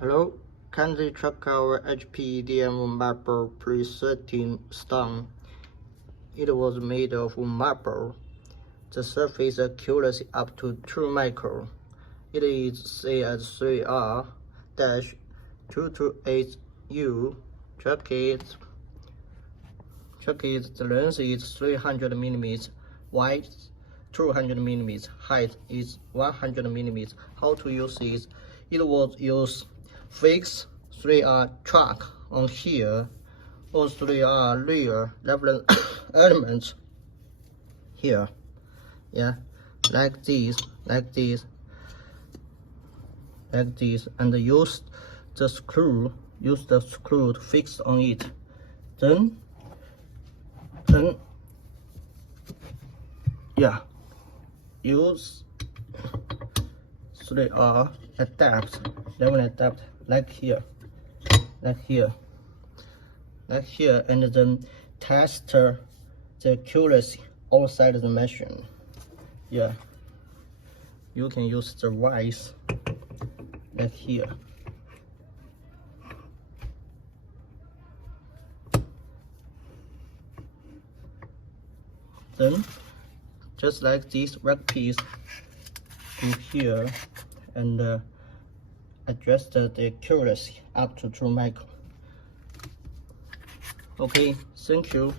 Hello, kindly check our HPEDM marble pre-setting stone. It was made of marble. The surface accuracy up to 2 micron. It is CS3R-228U. Check it. The length is 300 millimeters, width 200 millimeters, height is 100 millimeters. How to use it? It was used fix 3R track on here, or 3R rear reference elements here. Yeah, like this, and use the screw to fix on it. Then yeah, use 3R adapt like here, and then test the accuracy outside the machine. Yeah, you can use the vise like here. Then just like this workpiece in here, and adjust the accuracy up to 2 micron. Okay, thank you.